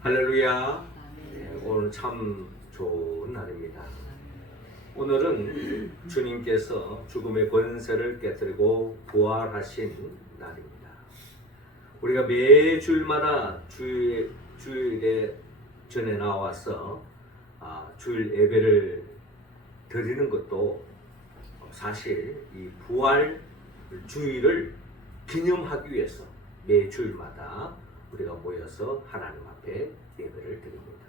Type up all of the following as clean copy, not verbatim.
할렐루야. 네, 오늘 참 좋은 날입니다. 오늘은 주님께서 죽음의 권세를 깨뜨리고 부활하신 날입니다. 우리가 매 주일마다 주일에 전에 나와서 주일 예배를 드리는 것도 사실 이 부활 주일을 기념하기 위해서 매 주일마다 우리가 모여서 하나님 앞에 예배를 드립니다.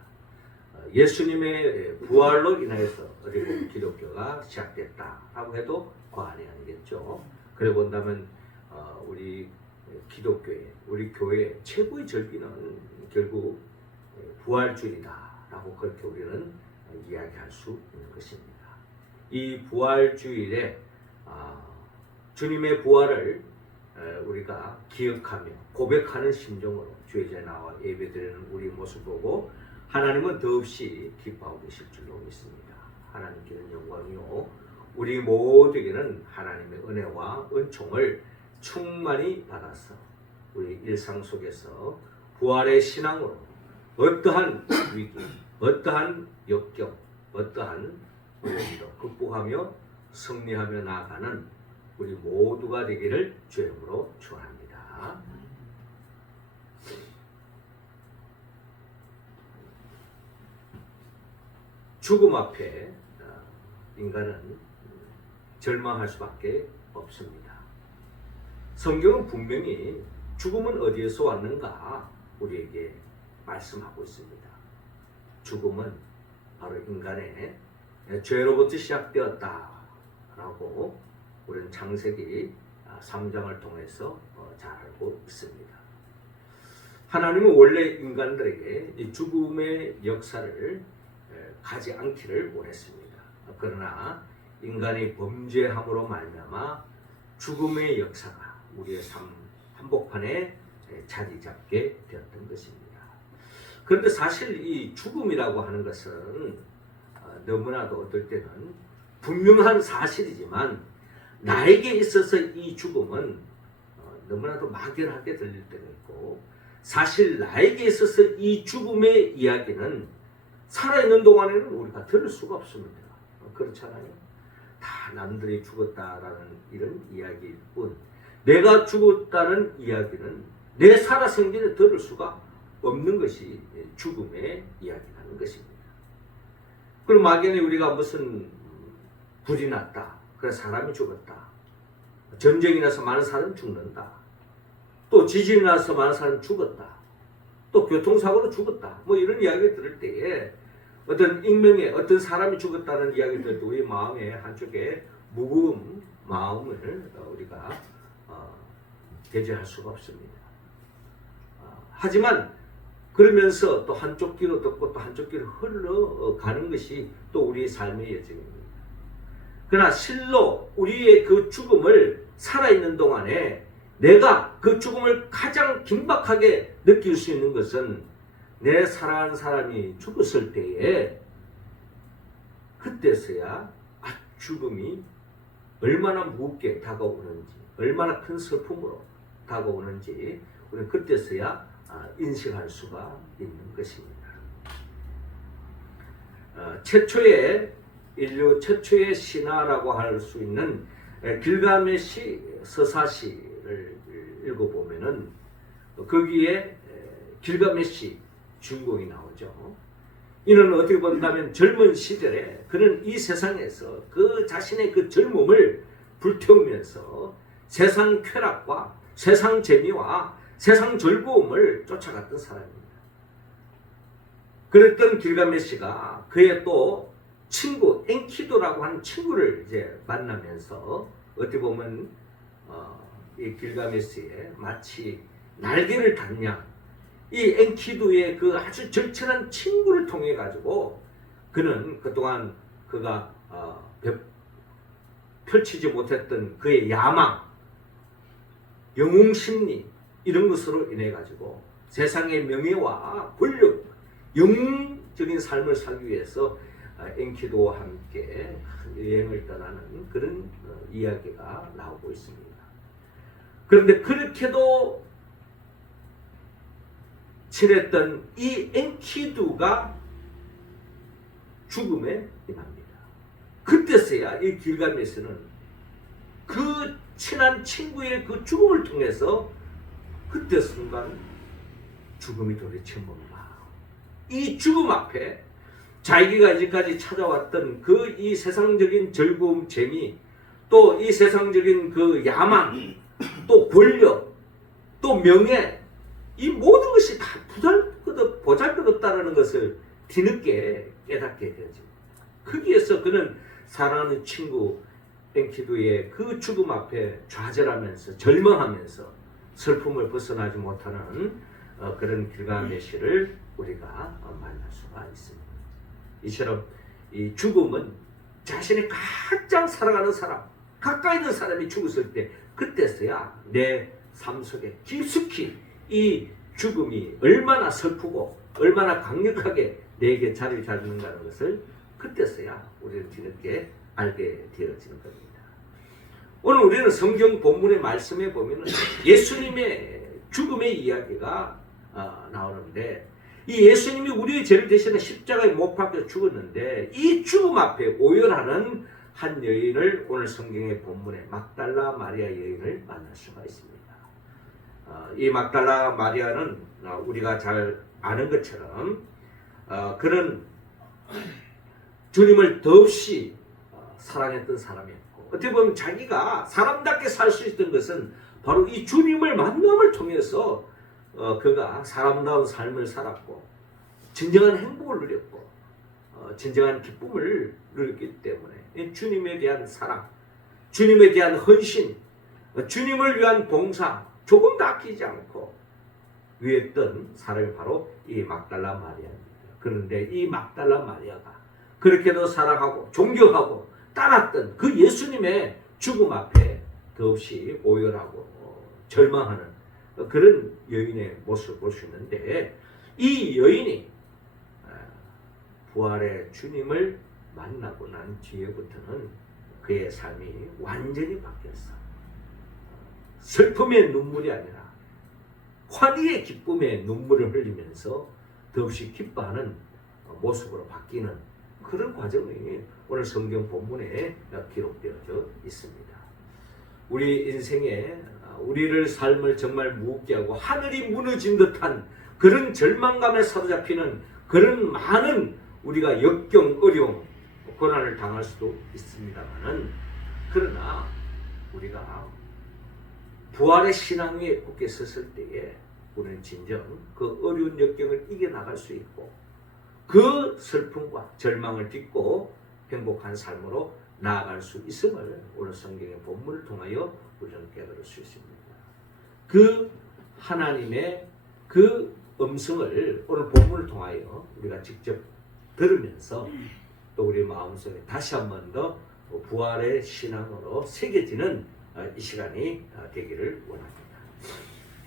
예수님의 부활로 인하여서 어디 보면 기독교가 시작됐다라고 해도 과언이 아니겠죠. 그래 본다면 우리 기독교의 우리 교회의 최고의 절기는 결국 부활주일이다라고 그렇게 우리는 이야기할 수 있는 것입니다. 이 부활주일에 주님의 부활을 우리가 기억하며 고백하는 심정으로 주의자에 나와 예배드리는 우리 모습 보고 하나님은 더없이 기뻐하고 계실 줄로 믿습니다. 하나님께는 영광이요 우리 모두에게는 하나님의 은혜와 은총을 충만히 받아서 우리 일상 속에서 부활의 신앙으로 어떠한 위기, 어떠한 역경, 어떠한 어려움도 극복하며 승리하며 나아가는 우리 모두가 되기를 주의 이름으로 축원합니다. 죽음 앞에 인간은 절망할 수밖에 없습니다. 성경은 분명히 죽음은 어디에서 왔는가 우리에게 말씀하고 있습니다. 죽음은 바로 인간의 죄로부터 시작되었다라고 우리는 창세기 3장을 통해서 잘 알고 있습니다. 하나님은 원래 인간들에게 이 죽음의 역사를 가지 않기를 원했습니다. 그러나 인간이 범죄함으로 말미암아 죽음의 역사가 우리의 삶 한복판에 자리 잡게 되었던 것입니다. 그런데 사실 이 죽음이라고 하는 것은 너무나도 어떨 때는 분명한 사실이지만 나에게 있어서 이 죽음은 너무나도 막연하게 들릴 때가 있고 사실 나에게 있어서 이 죽음의 이야기는 살아있는 동안에는 우리가 들을 수가 없습니다. 그렇잖아요. 다 남들이 죽었다라는 이런 이야기일 뿐 내가 죽었다는 이야기는 내 살아생전에 들을 수가 없는 것이 죽음의 이야기라는 것입니다. 그럼 막연히 우리가 무슨 불이 났다. 그래서 사람이 죽었다. 전쟁이 나서 많은 사람이 죽는다. 또 지진이 나서 많은 사람이 죽었다. 또 교통사고로 죽었다. 뭐 이런 이야기 들을 때에 어떤 익명의 어떤 사람이 죽었다는 이야기 들을 때 우리 마음의 한쪽에 무거운 마음을 우리가 배제할 수가 없습니다. 하지만 그러면서 또 한쪽 귀로 듣고 또 한쪽 귀로 흘러가는 것이 또 우리의 삶의 여정입니다. 그러나 실로 우리의 그 죽음을 살아있는 동안에 내가 그 죽음을 가장 긴박하게 느낄 수 있는 것은 내 사랑하는 사람이 죽었을 때에 그때서야 죽음이 얼마나 무겁게 다가오는지 얼마나 큰 슬픔으로 다가오는지 우리는 그때서야 인식할 수가 있는 것입니다. 인류 최초의 신화라고 할 수 있는 길가메시 서사시를 읽어보면은 거기에 길가메시 주인공이 나오죠. 이는 어떻게 본다면 젊은 시절에 그는 이 세상에서 그 자신의 그 젊음을 불태우면서 세상 쾌락과 세상 재미와 세상 즐거움을 쫓아갔던 사람입니다. 그랬던 길가메시가 그의 또 친구 엔키두라고 하는 친구를 이제 만나면서 어떻게 보면 이 길가메시에 마치 날개를 단 양 이 엔키두의 그 아주 절친한 친구를 통해 가지고 그는 그동안 그가 펼치지 못했던 그의 야망, 영웅심리 이런 것으로 인해 가지고 세상의 명예와 권력, 영웅적인 삶을 살기 위해서 엔키두와 함께 여행을 떠나는 그런 이야기가 나오고 있습니다. 그런데 그렇게도 친했던 이 엔키두가 죽음에 임합니다. 그때서야 이 길가메스는 그 친한 친구의 그 죽음을 통해서 그때 순간 죽음이 도대체 뭔가, 이 죽음 앞에 자기가 이제까지 찾아왔던 그 이 세상적인 즐거움, 재미, 또 이 세상적인 그 야망, 또 권력, 또 명예, 이 모든 것이 다 보잘것없다라는 것을 뒤늦게 깨닫게 되죠. 거기에서 그는 사랑하는 친구 엔키두의 그 죽음 앞에 좌절하면서 절망하면서 슬픔을 벗어나지 못하는 그런 길가메시를 우리가 만날 수가 있습니다. 이처럼 이 죽음은 자신이 가장 사랑하는 사람, 가까이 있는 사람이 죽었을 때 그때서야 내 삶 속에 깊숙이 이 죽음이 얼마나 슬프고 얼마나 강력하게 내게 자리를 잡는다는 것을 그때서야 우리는 뒤늦게 알게 되어지는 겁니다. 오늘 우리는 성경 본문의 말씀에 보면 예수님의 죽음의 이야기가 나오는데, 이 예수님이 우리의 죄를 대신해 십자가에 못 박혀 죽었는데 이 죽음 앞에 오열하는 한 여인을 오늘 성경의 본문에 막달라 마리아 여인을 만날 수가 있습니다. 이 막달라 마리아는 우리가 잘 아는 것처럼 그는 주님을 더없이 사랑했던 사람이었고, 어떻게 보면 자기가 사람답게 살 수 있던 것은 바로 이 주님을 만남을 통해서 그가 사람다운 삶을 살았고 진정한 행복을 누렸고 진정한 기쁨을 누렸기 때문에 주님에 대한 사랑, 주님에 대한 헌신, 주님을 위한 봉사 조금도 아끼지 않고 위했던 사람이 바로 이 막달라 마리아입니다. 그런데 이 막달라 마리아가 그렇게도 사랑하고 존경하고 따랐던 그 예수님의 죽음 앞에 더없이 오열하고 절망하는 그런 여인의 모습을 볼 수 있는데, 이 여인이 부활의 주님을 만나고 난 뒤에부터는 그의 삶이 완전히 바뀌었어. 슬픔의 눈물이 아니라 환희의 기쁨의 눈물을 흘리면서 더없이 기뻐하는 모습으로 바뀌는 그런 과정이 오늘 성경 본문에 기록되어져 있습니다. 우리 인생에 우리를 삶을 정말 무겁게 하고 하늘이 무너진 듯한 그런 절망감에 사로잡히는 그런 많은 우리가 역경, 어려움, 고난을 당할 수도 있습니다만은, 그러나 우리가 부활의 신앙 위에 굳게 섰을 때에 우리는 진정 그 어려운 역경을 이겨나갈 수 있고 그 슬픔과 절망을 딛고 행복한 삶으로 나아갈 수 있음을 오늘 성경의 본문을 통하여 우리는 깨달을 수 있습니다. 그 하나님의 그 음성을 오늘 본문을 통하여 우리가 직접 들으면서 또 우리 마음속에 다시 한 번 더 부활의 신앙으로 새겨지는 이 시간이 되기를 원합니다.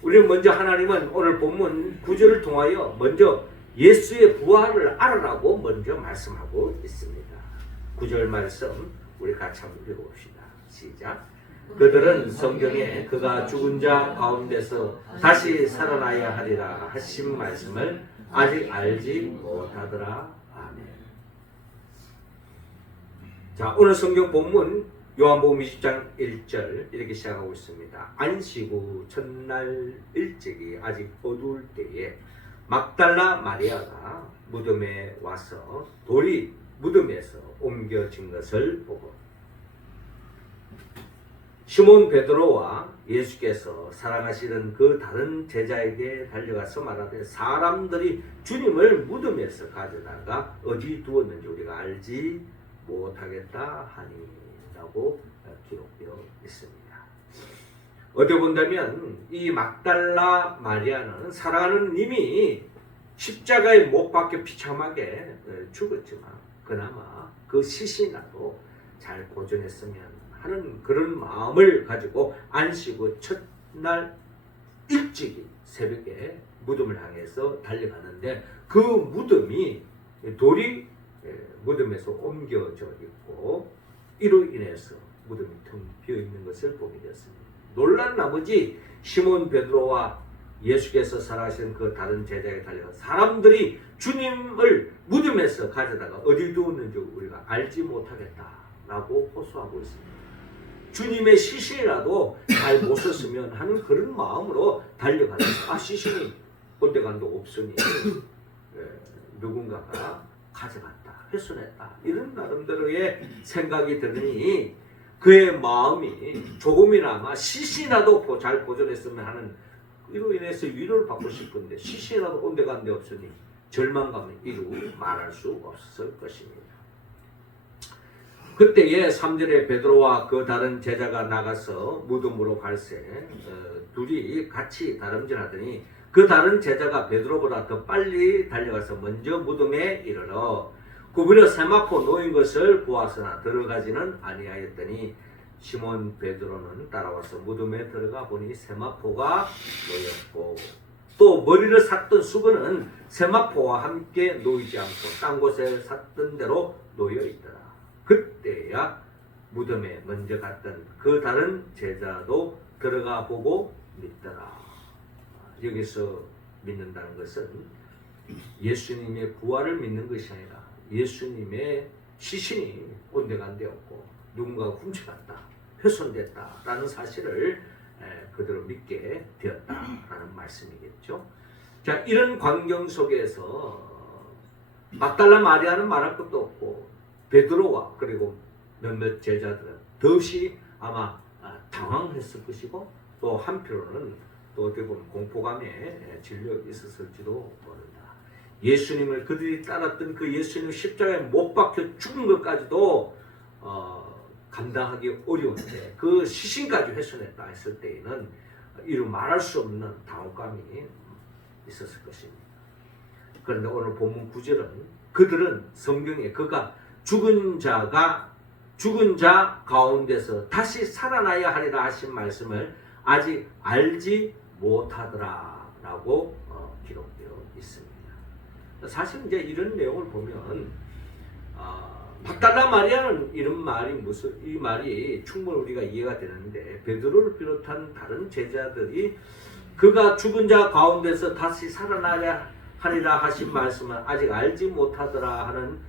우리는 먼저 하나님은 오늘 본문 9절을 통하여 먼저 예수의 부활을 알아라고 먼저 말씀하고 있습니다. 9절 말씀 우리 같이 한번 읽어봅시다. 시작. 그들은 성경에 그가 죽은 자 가운데서 다시 살아나야 하리라 하신 말씀을 아직 알지 못하더라. 아멘. 자, 오늘 성경 본문 요한복음 20장 1절 이렇게 시작하고 있습니다. 안식 후 첫날 일찍이 아직 어두울 때에 막달라 마리아가 무덤에 와서 돌이 무덤에서 옮겨진 것을 보고 시몬 베드로와 예수께서 사랑하시는 그 다른 제자에게 달려가서 말하되 사람들이 주님을 무덤에서 가져다가 어디 두었는지 우리가 알지 못하겠다 하니 라고 기록되어 있습니다. 어떻게 본다면 이 막달라 마리아는 사랑하는 님이 십자가에 못 박혀 비참하게 죽었지만 그나마 그 시신이라도 잘 보존했으면 하는 그런 마음을 가지고 안식 후 첫날 일찍이 새벽에 무덤을 향해서 달려가는데 그 무덤이 돌이 무덤에서 옮겨져 있고 이로 인해서 무덤이 텅 비어 있는 것을 보게 되었습니다. 놀란 나머지 시몬 베드로와 예수께서 살아가신 그 다른 제자에게 달려가 사람들이 주님을 무덤에서 가져다가 어디 두었는지 우리가 알지 못하겠다라고 호소하고 있습니다. 주님의 시신이라도 잘 못 썼으면 하는 그런 마음으로 달려가서 시신이 온데간도 없으니 누군가가 가져갔다, 훼손했다 이런 나름대로의 생각이 드니 그의 마음이 조금이나마 시신이라도 잘 보존했으면 하는 이로 인해서 위로를 받고 싶은데 시신이라도 온데간데 없으니 절망감을 이루 말할 수 없을 것입니다. 그때에 3절에 베드로와 그 다른 제자가 나가서 무덤으로 갈새 둘이 같이 다름질하더니 그 다른 제자가 베드로보다 더 빨리 달려가서 먼저 무덤에 이르러 구부려 세마포 놓인 것을 보았으나 들어가지는 아니하였더니 시몬 베드로는 따라와서 무덤에 들어가 보니 세마포가 놓였고 또 머리를 샀던 수건은 세마포와 함께 놓이지 않고 딴 곳에 샀던 대로 놓여 있더라. 그때야 무덤에 먼저 갔던 그 다른 제자도 들어가 보고 믿더라. 여기서 믿는다는 것은 예수님의 부활을 믿는 것이 아니라 예수님의 시신이 온데간데 없고 누군가가 훔쳐갔다, 훼손됐다라는 사실을 그대로 믿게 되었다라는 말씀이겠죠. 자, 이런 광경 속에서 막달라 마리아는 말할 것도 없고 베드로와 그리고 몇몇 제자들은 더없이 아마 당황했을 것이고 또 한편으로는 또 어떻게 보면 공포감에 질려 있었을지도 모른다. 예수님을 그들이 따랐던 그 예수님 십자가에 못 박혀 죽은 것까지도 감당하기 어려운데 그 시신까지 훼손했다 했을 때에는 이루 말할 수 없는 당혹감이 있었을 것입니다. 그런데 오늘 본문 9절은 그들은 성경에 그가 죽은 자 가운데서 다시 살아나야 하리라 하신 말씀을 아직 알지 못하더라라고 기록되어 있습니다. 사실 이제 이런 내용을 보면 막달라 마리아는 이런 말이 이 말이 충분히 우리가 이해가 되는데 베드로를 비롯한 다른 제자들이 그가 죽은 자 가운데서 다시 살아나야 하리라 하신 말씀을 아직 알지 못하더라 하는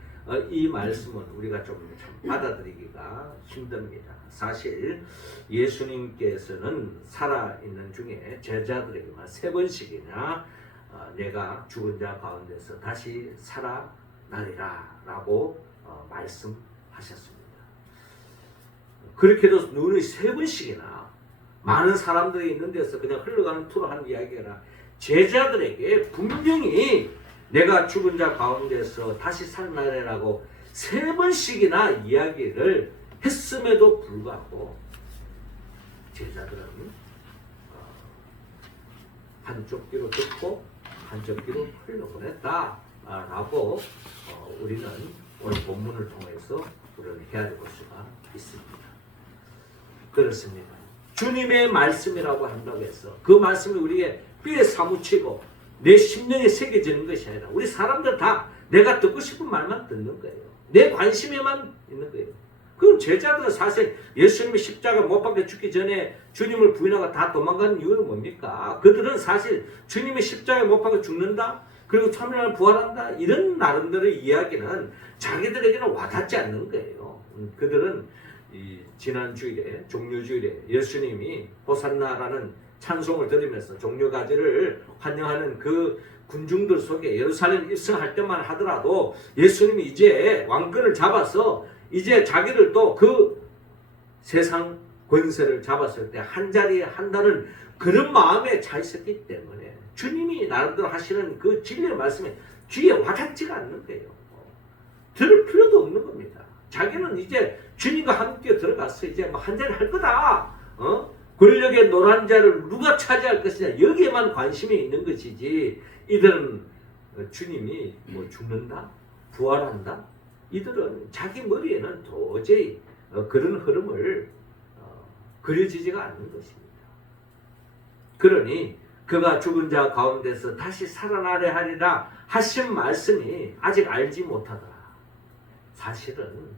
이 말씀은 우리가 좀 받아들이기가 힘듭니다. 사실 예수님께서는 살아있는 중에 제자들에게만 3번씩이나 내가 죽은 자 가운데서 다시 살아나리라 라고 말씀하셨습니다. 그렇게도 눈이 3번씩이나 많은 사람들이 있는 데서 그냥 흘러가는 투로 하는 이야기가 아니라 제자들에게 분명히 내가 죽은 자 가운데서 다시 살아나리라고 3번씩이나 이야기를 했음에도 불구하고 제자들은 한쪽 귀로 듣고 한쪽 귀로 흘려보냈다라고 우리는 오늘 본문을 통해서 우리는 헤아려볼 수가 있습니다. 그렇습니다. 주님의 말씀이라고 한다고 해서 그 말씀이 우리의 뼈에 사무치고 내 심령에 새겨지는 것이 아니라 우리 사람들 다 내가 듣고 싶은 말만 듣는 거예요. 내 관심에만 있는 거예요. 그럼 제자들은 사실 예수님이 십자가 못 박혀 죽기 전에 주님을 부인하고 다 도망가는 이유는 뭡니까? 그들은 사실 주님이 십자가에 못 박혀 죽는다? 그리고 3일 만에 부활한다? 이런 나름대로의 이야기는 자기들에게는 와닿지 않는 거예요. 그들은 지난 주일에 종료주일에 예수님이 호산나라는 찬송을 들으면서 종려가지를 환영하는 그 군중들 속에 예루살렘 입성할 때만 하더라도 예수님이 이제 왕권을 잡아서 이제 자기를 또 그 세상 권세를 잡았을 때 한 자리에 한다는 그런 마음에 차 있었기 때문에 주님이 나름대로 하시는 그 진리의 말씀이 귀에 와닿지가 않는 거예요. 들을 필요도 없는 겁니다. 자기는 이제 주님과 함께 들어가서 이제 뭐 한 자리 할 거다. 권력의 노란자를 누가 차지할 것이냐 여기에만 관심이 있는 것이지 이들은 주님이 뭐 죽는다? 부활한다? 이들은 자기 머리에는 도저히 그런 흐름을 그려지지가 않는 것입니다. 그러니 그가 죽은 자 가운데서 다시 살아나려 하리라 하신 말씀이 아직 알지 못하더라. 사실은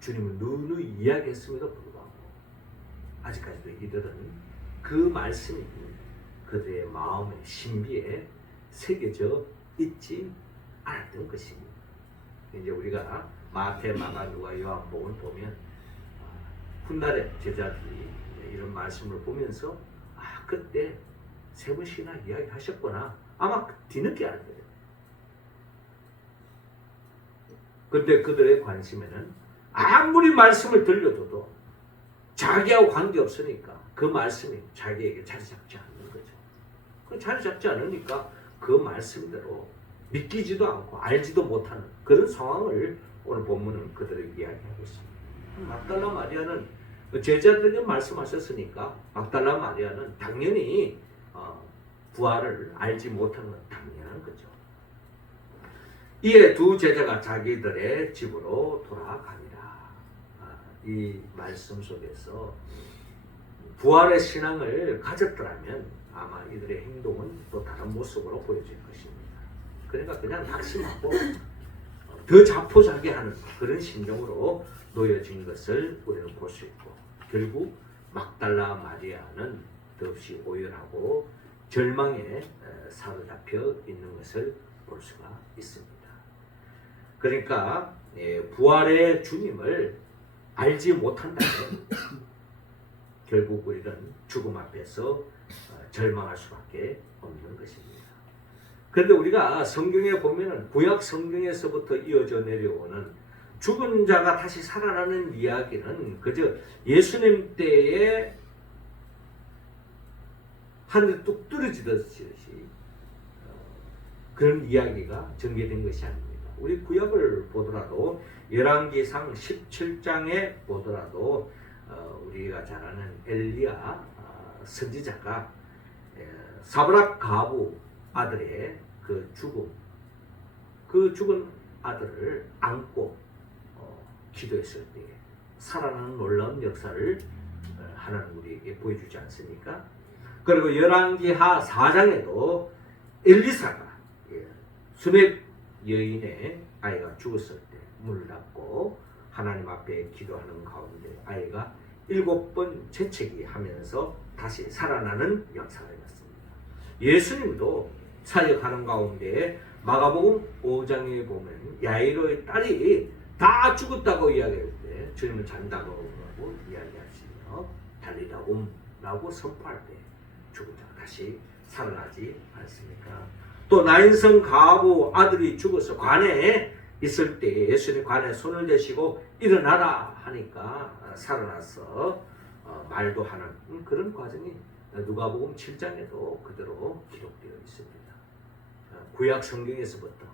주님은 누누이 이야기했음에도 불구하고 아직까지도 이들은 그 말씀이 그들의 마음의 신비에 새겨져 있지 않았던 것입니다. 이제 우리가 마태, 마가, 누가, 요한복음을 보면 훗날에 제자들이 이런 말씀을 보면서 그때 세 번씩이나 이야기하셨구나. 아마 뒤늦게 알 거예요. 근데 그들의 관심에는 아무리 말씀을 들려줘도 자기하고 관계없으니까 그 말씀이 자기에게 자리 잡지 않는 거죠. 그 자리 잡지 않으니까 그 말씀대로 믿기지도 않고 알지도 못하는 그런 상황을 오늘 본문은 그들에게 이야기하고 있습니다. 막달라 마리아는 제자들에게 말씀하셨으니까 막달라 마리아는 당연히 부활을 알지 못하는 건 당연한 거죠. 이에 두 제자가 자기들의 집으로 돌아갑니다. 이 말씀 속에서 부활의 신앙을 가졌더라면 아마 이들의 행동은 또 다른 모습으로 보여질 것입니다. 그러니까 그냥 낙심하고 더 자포자기하는 그런 심정으로 놓여진 것을 우리는 볼 수 있고, 결국 막달라 마리아는 더없이 오열하고 절망에 사로잡혀 있는 것을 볼 수가 있습니다. 그러니까 부활의 주님을 알지 못한다면 결국 우리는 죽음 앞에서 절망할 수밖에 없는 것입니다. 그런데 우리가 성경에 보면은 구약 성경에서부터 이어져 내려오는 죽은 자가 다시 살아나는 이야기는 그저 예수님 때에 하늘에 뚝 떨어지듯이 그런 이야기가 전개된 것이 아닙니다. 우리 구약을 보더라도 열왕기상 17장에 보더라도 우리가 잘 아는 엘리야 선지자가 사브락 가부 아들의 그 죽은 아들을 안고 기도했을 때 살아나는 놀라운 역사를 하나님 우리에게 보여주지 않습니까? 그리고 열왕기하 4장에도 엘리사가 수맥 여인의 아이가 죽었을 때 문을 닫고 하나님 앞에 기도하는 가운데 아이가 7번 재채기 하면서 다시 살아나는 역사가 있었습니다. 예수님도 사역하는 가운데 마가복음 5장에 보면 야이로의 딸이 다 죽었다고 이야기할 때 주님은 잔다고 이야기하시며 달리다움라고 선포할 때 죽은 자가 다시 살아나지 않습니까? 또 나인성 가부 아들이 죽어서 관에 있을 때 예수님 관에 손을 대시고 일어나라 하니까 살아나서 말도 하는 그런 과정이 누가복음 7장에도 그대로 기록되어 있습니다. 구약 성경에서부터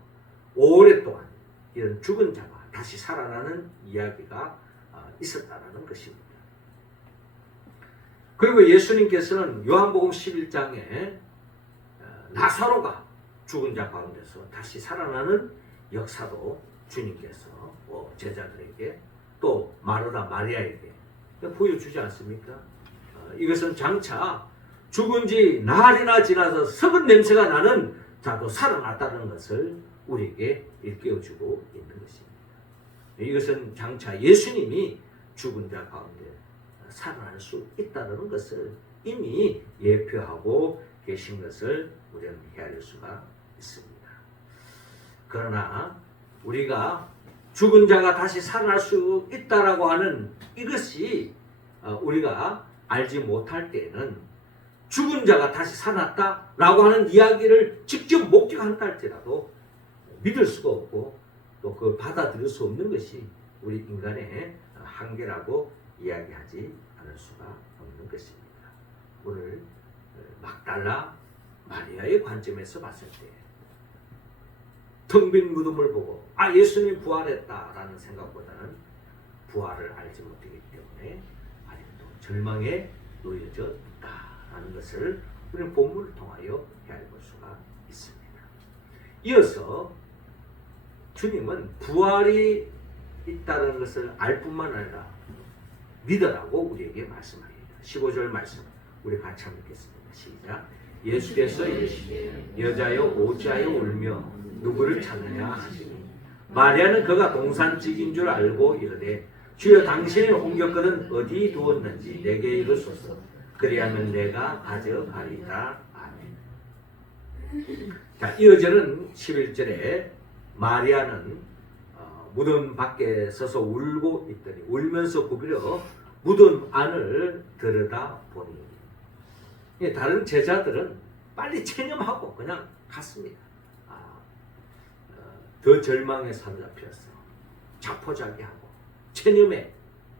오랫동안 이런 죽은 자가 다시 살아나는 이야기가 있었다는 것입니다. 그리고 예수님께서는 요한복음 11장에 나사로가 죽은 자 가운데서 다시 살아나는 역사도 주님께서 제자들에게 또 마르다 마리아에게 보여주지 않습니까? 이것은 장차 죽은 지 날이나 지나서 썩은 냄새가 나는 자도 살아났다는 것을 우리에게 일깨워주고 있는 것입니다. 이것은 장차 예수님이 죽은 자 가운데 살아날 수 있다는 것을 이미 예표하고 계신 것을 우리는 헤아릴 수가 있습니다. 그러나 우리가 죽은 자가 다시 살아날 수 있다라고 하는 이것이 우리가 알지 못할 때에는 죽은 자가 다시 살았다라고 하는 이야기를 직접 목격한다 할지라도 믿을 수가 없고 또 그걸 받아들일 수 없는 것이 우리 인간의 한계라고 이야기하지 않을 수가 없는 것입니다. 오늘 막달라 마리아의 관점에서 봤을 때 텅 빈 무덤을 보고 예수님이 부활했다라는 생각보다는 부활을 알지 못하기 때문에 아직도 절망에 놓여져 있다라는 것을 우리는 본문을 통하여 헤아려볼 수가 있습니다. 이어서 주님은 부활이 있다는 것을 알 뿐만 아니라 믿으라고 우리에게 말씀합니다. 15절 말씀 우리 같이 한번 읽겠습니다. 시작. 예수께서 이르시되 여자여 어찌하여 울며 누구를 찾느냐 하시니 마리아는 그가 동산직인 줄 알고 이르되 주여 당신의 홍역거는 어디 두었는지 내게 이르소서 그리하면 내가 가져가리다. 아멘. 자, 이어지는 11절에 마리아는 무덤 밖에 서서 울고 있더니 울면서 구부려 무덤 안을 들여다보니, 다른 제자들은 빨리 체념하고 그냥 갔습니다. 더 절망에 사로잡혔어. 자포자기하고 체념에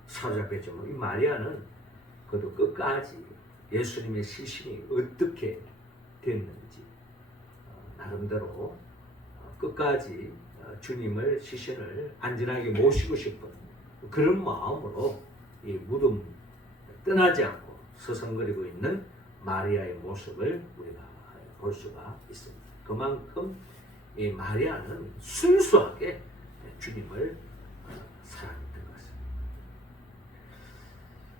사로잡혔지만 이 마리아는 그래도 끝까지 예수님의 시신이 어떻게 됐는지 나름대로 끝까지 주님을 시신을 안전하게 모시고 싶은 그런 마음으로 이 무덤 떠나지 않고 서성거리고 있는 마리아의 모습을 우리가 볼 수가 있습니다. 그만큼 이 마리아는 순수하게 주님을 사랑했던 것입니다.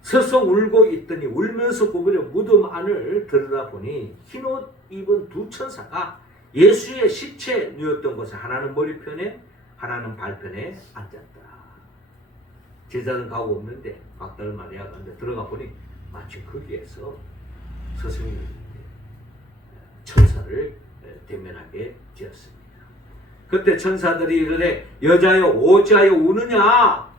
서서 울고 있더니 울면서 구부려 무덤 안을 들여다보니 흰옷 입은 두 천사가 예수의 시체 누웠던 곳에 하나는 머리편에 하나는 발편에 앉았다. 제자는 가고 없는데 막달라 마리아가 들어가 보니 마침 거기에서 스승이 천사를 대면하게 되었습니다. 그때 천사들이 이르되 여자여 어찌하여 우느냐?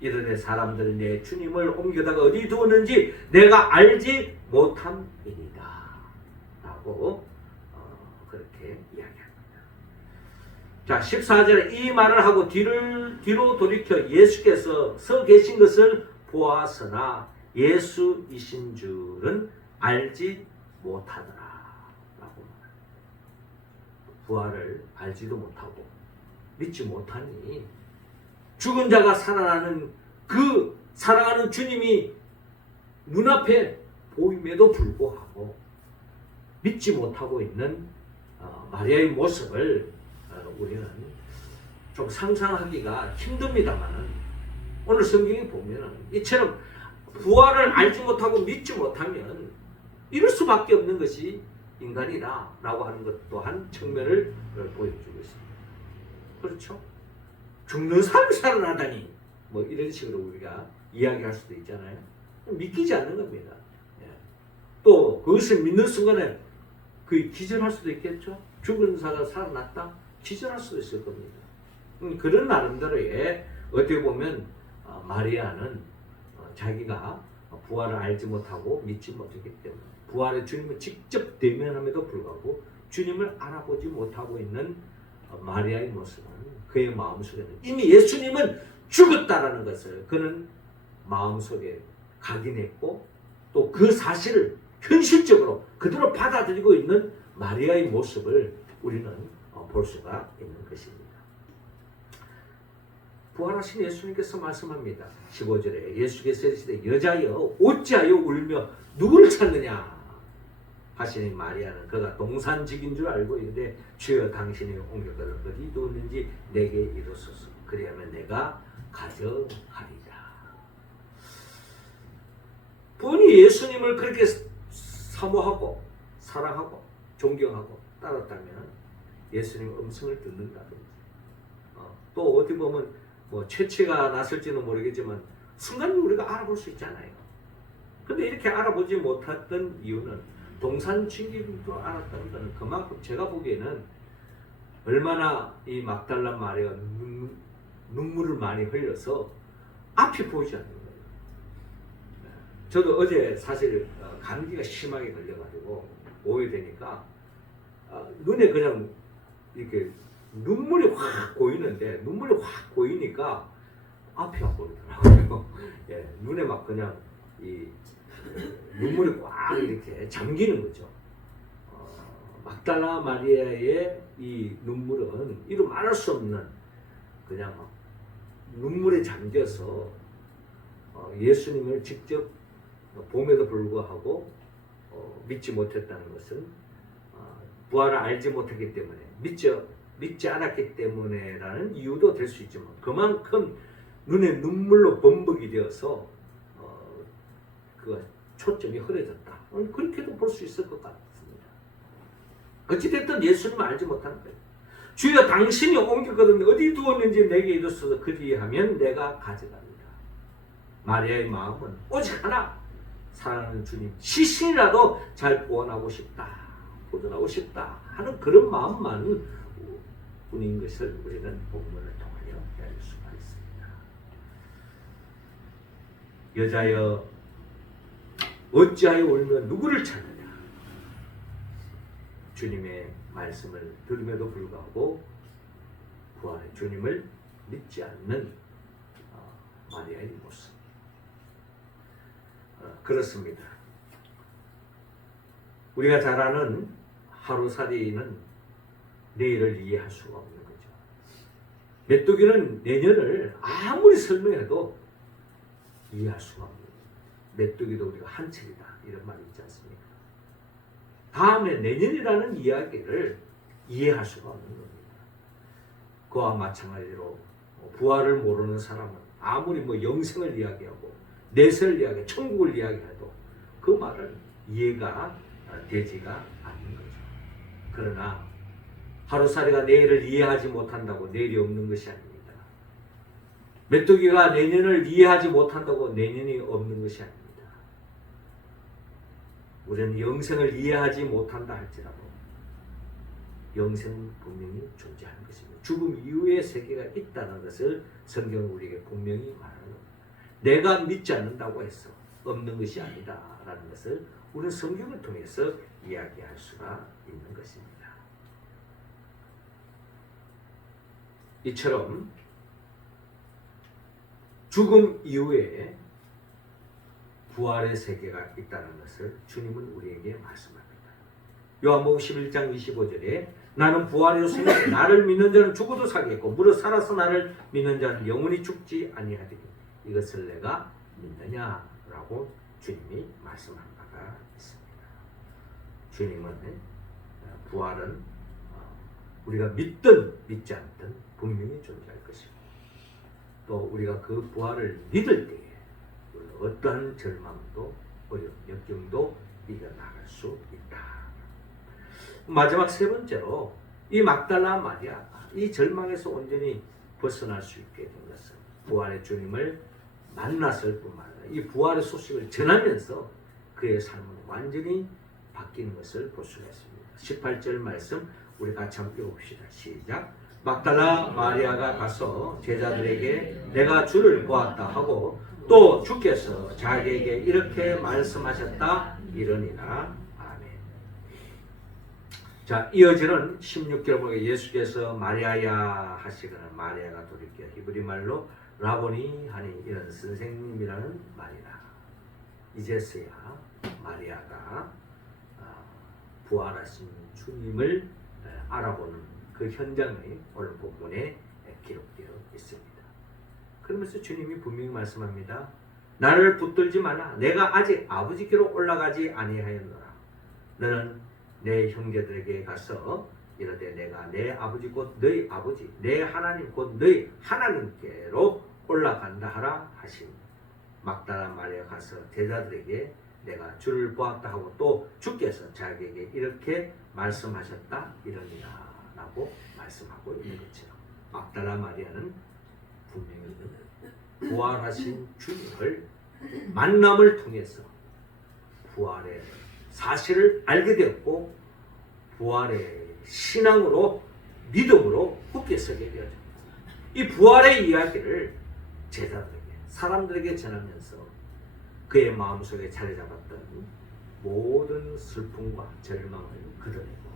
이르되 사람들은 내 주님을 옮겨다가 어디 두었는지 내가 알지 못함이니이다. 라고 그렇게 이야기합니다. 자, 14절에 이 말을 하고 뒤로 돌이켜 예수께서 서 계신 것을 보았으나 예수이신 줄은 알지 못하더라. 라고 말합니다. 부활을 알지도 못하고 믿지 못하니 죽은 자가 살아나는 그 사랑하는 주님이 눈앞에 보임에도 불구하고 믿지 못하고 있는 마리아의 모습을 우리는 좀 상상하기가 힘듭니다만은 오늘 성경에 보면은 이처럼 부활을 알지 못하고 믿지 못하면 이럴 수밖에 없는 것이 인간이다 라고 하는 것 또한 측면을 보여주고 있습니다. 그렇죠? 죽는 사람이 살아나다니 뭐 이런 식으로 우리가 이야기할 수도 있잖아요. 믿기지 않는 겁니다. 또 그것을 믿는 순간에 그 기절할 수도 있겠죠. 죽은 사가 살아났다 기절할 수도 있을 겁니다. 그런 나름대로의 어떻게 보면 마리아는 자기가 부활을 알지 못하고 믿지 못했기 때문에 부활의 주님을 직접 대면함에도 불구하고 주님을 알아보지 못하고 있는 마리아의 모습은 그의 마음속에는 이미 예수님은 죽었다라는 것을 그는 마음속에 각인했고 또 그 사실을 현실적으로 그대로 받아들이고 있는 마리아의 모습을 우리는 볼 수가 있는 것입니다. 부활하신 예수님께서 말씀합니다. 15절에 예수께서 이르시되 여자여 어찌하여 울며 누구를 찾느냐 하시니 마리아는 그가 동산직인 줄 알고 이르되 주여 당신이 옮겨다가 어디 두었는지 내게 이르소서 그리하면 내가 가져가리라. 본이 예수님을 그렇게 사모하고 사랑하고 존경하고 따랐다면 예수님 음성을 듣는다든지 또 어디 보면 뭐 최치가 났을지는 모르겠지만 순간적으로 우리가 알아볼 수 있잖아요. 근데 이렇게 알아보지 못했던 이유는 동산직인도 알았다는 것은 그만큼 제가 보기에는 얼마나 이 막달라 마리아가 눈물을 많이 흘려서 앞이 보이지 않는 거예요. 저도 어제 사실 감기가 심하게 걸려가지고 오후에 되니까 눈에 그냥 이렇게 눈물이 확 고이는데 눈물이 확 고이니까 앞이 안 보이더라고요. 예, 눈에 막 그냥 이 눈물이 꽉 이렇게 잠기는 거죠. 막달라 마리아의 이 눈물은 이루 말할 수 없는 그냥 막 눈물에 잠겨서 예수님을 직접 봄에도 불구하고 믿지 못했다는 것은 부활을 알지 못했기 때문에 믿지 않았기 때문에라는 이유도 될 수 있지만 그만큼 눈에 눈물로 범벅이 되어서 그 초점이 흐려졌다. 그렇게도 볼 수 있을 것 같습니다. 어찌됐든 예수님을 알지 못하는 거예요. 주여 당신이 옮겼거든 어디 두었는지 내게 이르소서 그리하면 내가 가져갑니다. 마리아의 마음은 오직 하나 사랑하는 주님 시신이라도 잘 구원하고 싶다. 보존하고 싶다 하는 그런 마음만 뿐인 것을 우리는 본문을 통하여 알 수가 있습니다. 여자여 어찌하여 울며 누구를 찾느냐. 주님의 말씀을 들음에도 불구하고 부활의 주님을 믿지 않는 마리아의 모습. 그렇습니다. 우리가 잘 아는 하루살이는 내일을 이해할 수가 없는 거죠. 메뚜기는 내년을 아무리 설명해도 이해할 수가 없는 거죠. 메뚜기도 우리가 한 척이다 이런 말이 있지 않습니까? 다음에 내년이라는 이야기를 이해할 수가 없는 겁니다. 그와 마찬가지로 부활을 모르는 사람은 아무리 영생을 이야기하고 내세를 이야기하고 천국을 이야기해도 그 말은 이해가 되지가 않는 거죠. 그러나 하루살이가 내일을 이해하지 못한다고 내일이 없는 것이 아닙니다. 메뚜기가 내년을 이해하지 못한다고 내년이 없는 것이 아닙니다. 우리는 영생을 이해하지 못한다 할지라도 영생은 분명히 존재하는 것입니다. 죽음 이후의 세계가 있다는 것을 성경은 우리에게 분명히 말하는 겁니다. 내가 믿지 않는다고 해서 없는 것이 아니다라는 것을 우리는 성경을 통해서 이야기할 수가 있는 것입니다. 이처럼 죽음 이후에 부활의 세계가 있다는 것을 주님은 우리에게 말씀합니다. 요한복음 11장 25절에 나는 부활의 소명이 나를 믿는 자는 죽어도 살겠고 무릇 살아서 나를 믿는 자는 영원히 죽지 아니하리니 이것을 내가 믿느냐라고 주님이 말씀한 바가 있습니다. 주님은 부활은 우리가 믿든 믿지 않든 분명히 존재할 것이고 또 우리가 그 부활을 믿을 때에 어떠한 절망도 어려움, 역경도 이겨나갈 수 있다. 마지막 세 번째로 이 막달라 마리아가 이 절망에서 온전히 벗어날 수 있게 된 것은 부활의 주님을 만났을 뿐만 아니라 이 부활의 소식을 전하면서 그의 삶은 완전히 바뀌는 것을 볼 수가 있습니다. 18절 말씀 우리 같이 함께 봅시다. 시작. 막달라 마리아가 가서 제자들에게 내가 주를 보았다 하고 또 주께서 자기에게 이렇게 말씀하셨다 이러니라. 아멘. 자, 이어지는 16절 보게 예수께서 마리아야 하시거나 마리아가 돌이켜 히브리 말로 라보니 하니 이런 선생님이라는 말이라. 이제서야 마리아가 부활하신 주님을 알아보는 그 현장이 오늘 본문에 기록되어 있습니다. 그러면서 주님이 분명히 말씀합니다. 나를 붙들지 마라. 내가 아직 아버지께로 올라가지 아니하였노라. 너는 내 형제들에게 가서 이르되 내가 내 아버지 곧 너희 아버지 내 하나님 곧 너희 하나님께로 올라간다 하라 하시니 막달라 마리아 가서 제자들에게 내가 주를 보았다 하고 또 주께서 자기에게 이렇게 말씀하셨다 이러니라 라고 말씀하고 있는 것처럼 막달라 마리아는 분명히 부활하신 주님을 만남을 통해서 부활의 사실을 알게 되었고 부활의 신앙으로 믿음으로 굳게 서게 되었습니다. 이 부활의 이야기를 제자들에게 사람들에게 전하면서 그의 마음속에 자리 잡았던 모든 슬픔과 절망을 걷어내고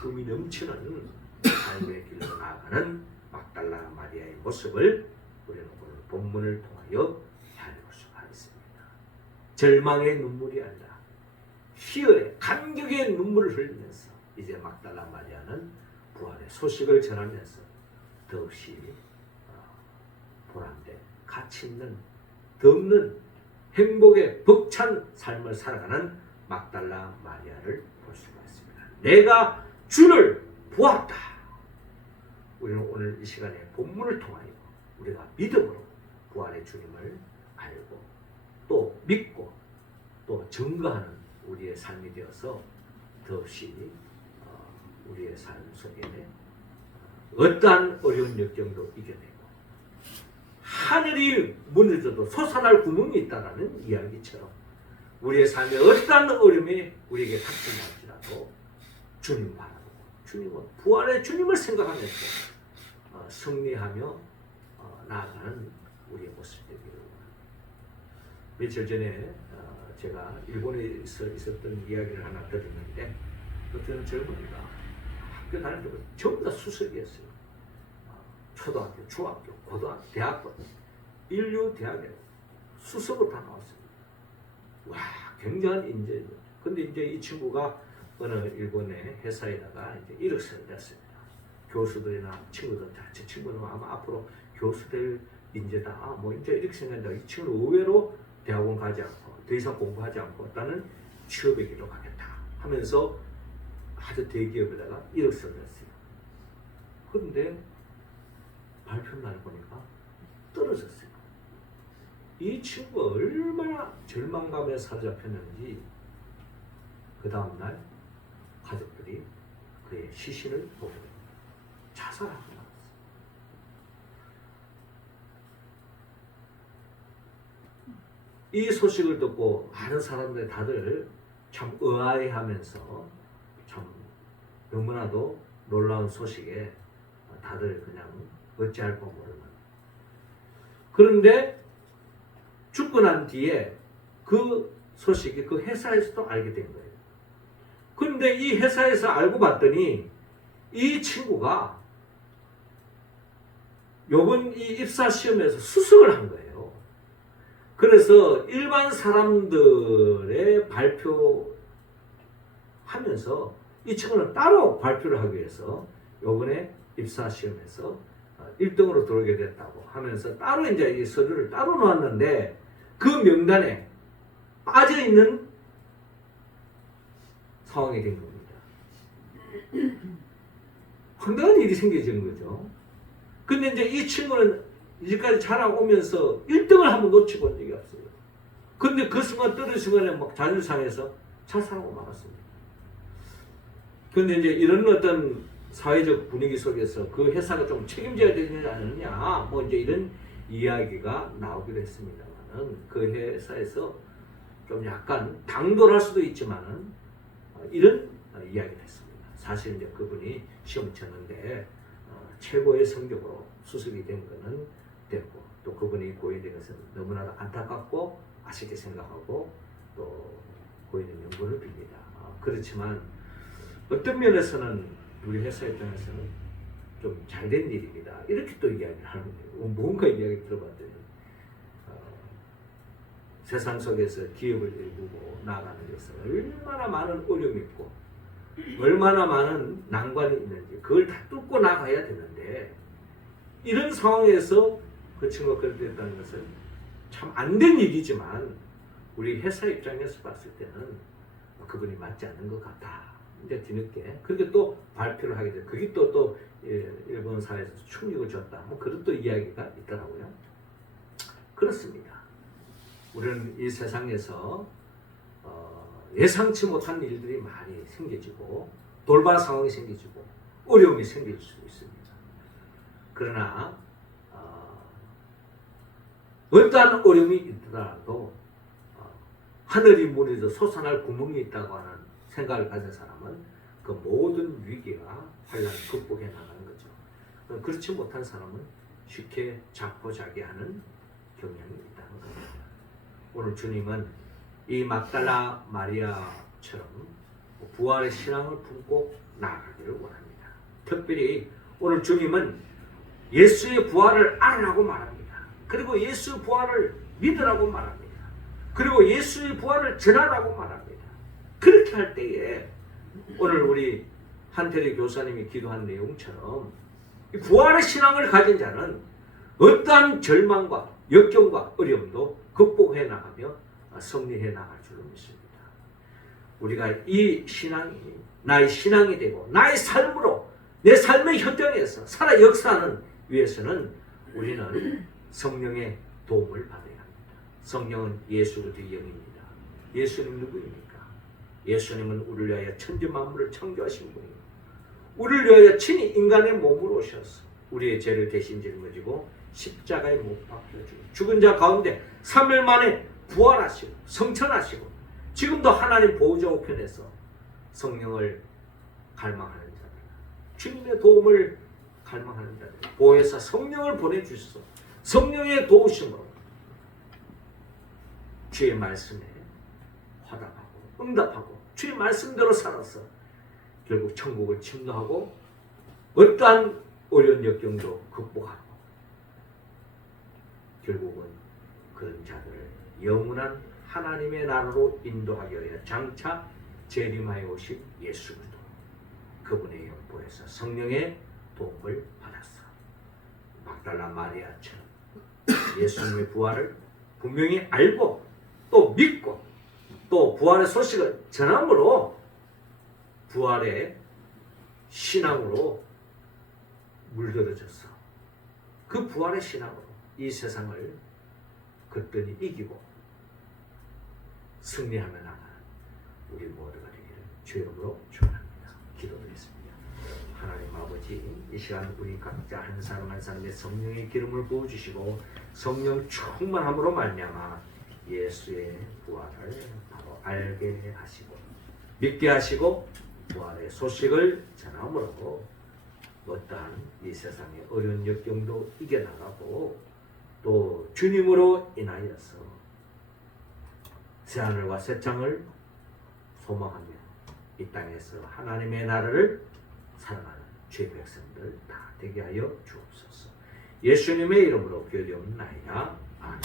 꿈이 넘치는 삶의 길로 나아가는 막달라 마리아의 모습을 우리는 오늘 본문을 통하여 살펴볼 수가 있습니다. 절망의 눈물이 아니라 희열의 감격의 눈물을 흘리면서 이제 막달라 마리아는 부활의 소식을 전하면서 더없이 보람된 가치 있는 덤는 행복의 벅찬 삶을 살아가는 막달라 마리아를 볼 수가 있습니다. 내가 주를 보았다. 우리는 오늘 이 시간에 본문을 통하여 우리가 믿음으로 부활의 주님을 알고 또 믿고 또 증거하는 우리의 삶이 되어서 더없이 우리의 삶 속에 어떠한 어려운 역경도 이겨내고 하늘이 무너져도 솟아날 구멍이 있다는 이야기처럼 우리의 삶에 어떠한 어려움이 우리에게 닥친다 할지라도 주님 바라보고 주님은 부활의 주님을 생각하면서 승리하며 나아가는 우리의 모습 되기를 원합니다. 며칠 전에 제가 일본에 있었던 이야기를 하나 들었는데 어떤 젊은이가 학교 다닐 때부터 전부 다 수석이었어요. 초등학교, 중학교, 고등학교, 대학교, 인류 대학에 수석으로 다 나왔어요. 와, 굉장한 인재죠. 근데 이제 이 친구가 어느 일본의 회사에다가 이제 이력서를 냈습니다. 교수들이나 친구들 다, 제 친구는 아마 앞으로 교수 될 인재다. 뭐 이제 이렇게 생각한다. 이 친구는 의외로 대학원 가지 않고 더 이상 공부하지 않고 나는 취업의 길로 가겠다 하면서 아주 대기업에다가 이력서를 냈어요. 그런데 발표 날 보니까 떨어졌어요. 이 친구가 얼마나 절망감에 사로잡혔는지 그 다음날 가족들이 그의 시신을 보게 됩니다. 자살하고 나왔어요. 이 소식을 듣고 많은 사람들이 다들 참 의아해하면서 참 너무나도 놀라운 소식에 다들 그냥 어찌할 바 모르는. 그런데 죽고 난 뒤에 그 소식이 그 회사에서도 알게 된 거예요. 그런데 이 회사에서 알고 봤더니 이 친구가 요번 이 입사 시험에서 수석을 한 거예요. 그래서 일반 사람들의 발표하면서 이 친구는 따로 발표를 하기 위해서 요번에 입사 시험에서 1등으로 들어오게 됐다고 하면서 따로 이제 이 서류를 따로 놓았는데 그 명단에 빠져 있는 상황이 된 겁니다. 황당한 일이 생겨진 거죠. 근데 이제 이 친구는 이제까지 자라오면서 1등을 한번 놓치고 온 적이 없어요. 근데 그 순간 떨어진 순간에 막 자존심상해서 자살하고 말았습니다. 근데 이제 이런 어떤 사회적 분위기 속에서 그 회사가 좀 책임져야 되지 않느냐, 뭐 이제 이런 이야기가 나오기도 했습니다만은 그 회사에서 좀 약간 당돌할 수도 있지만은 이런 이야기를 했습니다. 사실 이제 그분이 시험 쳤는데 최고의 성적으로 수습이 된 거는 됐고 또 그분이 고인된 것은 너무나도 안타깝고 아쉽게 생각하고 또 고인의 명분을 빕니다. 그렇지만 어떤 면에서는 우리 회사 입장에서는 좀 잘된 일입니다. 이렇게 또 이야기를 하는 거예요. 뭔가 이야기 들어봤더니 세상 속에서 기업을 이루고 나가는 것은 얼마나 많은 어려움이 있고 얼마나 많은 난관이 있는지 그걸 다 뚫고 나가야 되는데 이런 상황에서 그 친구가 그렇게 됐다는 것은 참 안 된 일이지만 우리 회사 입장에서 봤을 때는 그분이 맞지 않는 것 같다. 이제 뒤늦게 그렇게 또 발표를 하게 돼. 그게 또 일본 사회에서 충격을 줬다. 뭐 그런 또 이야기가 있더라고요. 그렇습니다. 우리는 이 세상에서 예상치 못한 일들이 많이 생겨지고 돌발 상황이 생겨지고 어려움이 생길 수 있습니다. 그러나 어떠한 어려움이 있더라도 하늘이 무너져 솟아날 구멍이 있다고 하는 생각을 가진 사람은 그 모든 위기와 환란을 극복해 나가는 거죠. 그렇지 못한 사람은 쉽게 자포자기하는 경향이 있다는 겁니다. 오늘 주님은 이 막달라 마리아처럼 부활의 신앙을 품고 나아가기를 원합니다. 특별히 오늘 주님은 예수의 부활을 알으라고 말합니다. 그리고 예수의 부활을 믿으라고 말합니다. 그리고 예수의 부활을 전하라고 말합니다. 그렇게 할 때에 오늘 우리 한태리 교사님이 기도한 내용처럼 이 부활의 신앙을 가진 자는 어떠한 절망과 역경과 어려움도 극복해 나가며 승리해 나갈 줄로 믿습니다. 우리가 이 신앙이 나의 신앙이 되고 나의 삶으로 내 삶의 현장에서 살아 역사하는 위해서는 우리는 성령의 도움을 받아야 합니다. 성령은 예수 그리스도의 영입니다. 예수님 누구입니까? 예수님은 우리를 위하여 천지 만물을 창조하신 분이고 우리를 위하여 친히 인간의 몸으로 오셔서 우리의 죄를 대신 짊어지고 십자가에 못 박혀주고 죽은 자 가운데 3일 만에 부활하시고 성천하시고 지금도 하나님 보호자 우편에서 성령을 갈망하는 자들, 주님의 도움을 갈망하는 자들, 보혜사 성령을 보내주셔서 성령의 도우심으로 주의 말씀에 화답하고 응답하고 주의 말씀대로 살아서 결국 천국을 침노하고 어떠한 어려운 역경도 극복하고 결국은 그런 자들을 영원한 하나님의 나라로 인도하기 위해 장차 재림하여 오신 예수 그리스도 그분의 영보에서 성령의 도움을 받았어. 막달라 마리아처럼 예수님의 부활을 분명히 알고 또 믿고 또 부활의 소식을 전함으로 부활의 신앙으로 물들어졌어. 그 부활의 신앙으로 이 세상을 그랬더니 이기고 승리하며 나가는 우리 모두가 되기를 주의 이름으로 축원합니다. 기도드리겠습니다. 하나님 아버지, 이 시간 우리 각자 한 사람 한 사람의 성령의 기름을 부어주시고 성령 충만함으로 말미암아 예수의 부활을 바로 알게 하시고 믿게 하시고 부활의 소식을 전함으로 어떠한 이 세상의 어려운 역경도 이겨나가고 또 주님으로 인하여서 새하늘과 새 땅을 소망하며 이 땅에서 하나님의 나라를 사랑하는 주의 백성들 다 되게 하여 주옵소서. 예수님의 이름으로 기도하옵나이다. 아멘.